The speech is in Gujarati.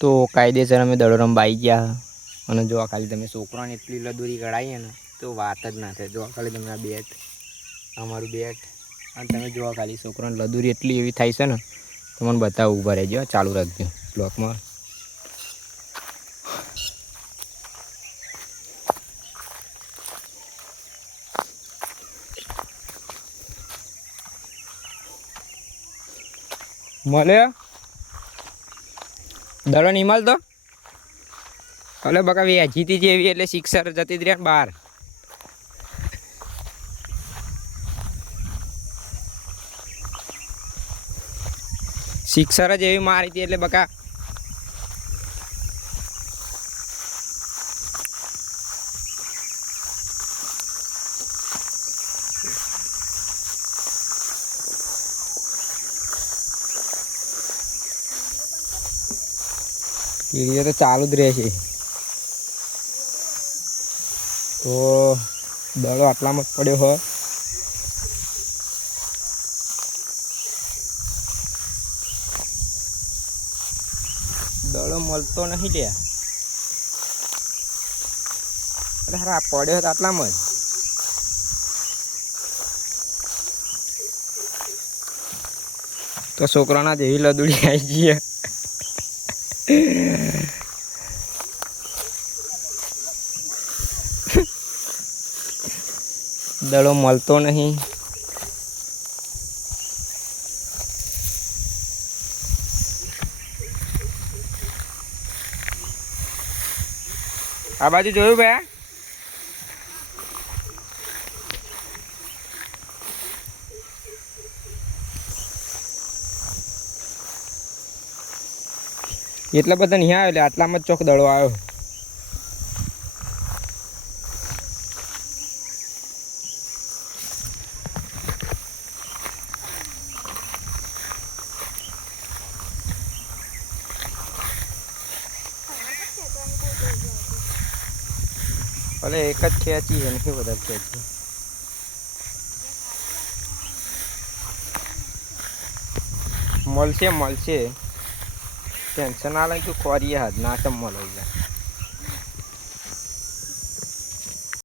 તો કાયદેસર અમે દડો રમવા આવી ગયા અને જો ખાલી તમે છોકરાને એટલી લદુરી કઢાવીએ ને તો વાત જ ના થાય. જો ખાલી તમે આ બેટ, અમારું બેટ, અને તમે જોવા ખાલી છોકરાને લદુરી એટલી એવી થાય છે ને તો મને બતાવું. ઊભા રહેજો, ચાલુ રાખજો બ્લોકમાં. મળે દડો નિમલ તો અલે બકા વેચીતી જેવી એટલે સિક્સર જતી જ રહ્યા બહાર. સિક્સર જ એવી મારી હતી એટલે બકા વિડીયો તો ચાલુ જ રહેશે. તો દડો આટલામાં જ પડ્યો હોય. દડો મળતો નહીં લે. અરે હારા પડ્યો તો આટલામાં જ. તો છોકરાના જેવી લદુડી આવી ગઈ. દડો મળતો નહીં. આ બાજુ જોયું ભાઈ? એટલા બધા નહીં આવે એટલે આટલામાં જ ચોક દડો આવ્યો. ભલે એક જ ખેંચી છે, નથી વધારે ખેંચી. મળશે મળશે, ટેન્શન ના લઈ તું ખોરીએ હાથ ના ચમ મળે.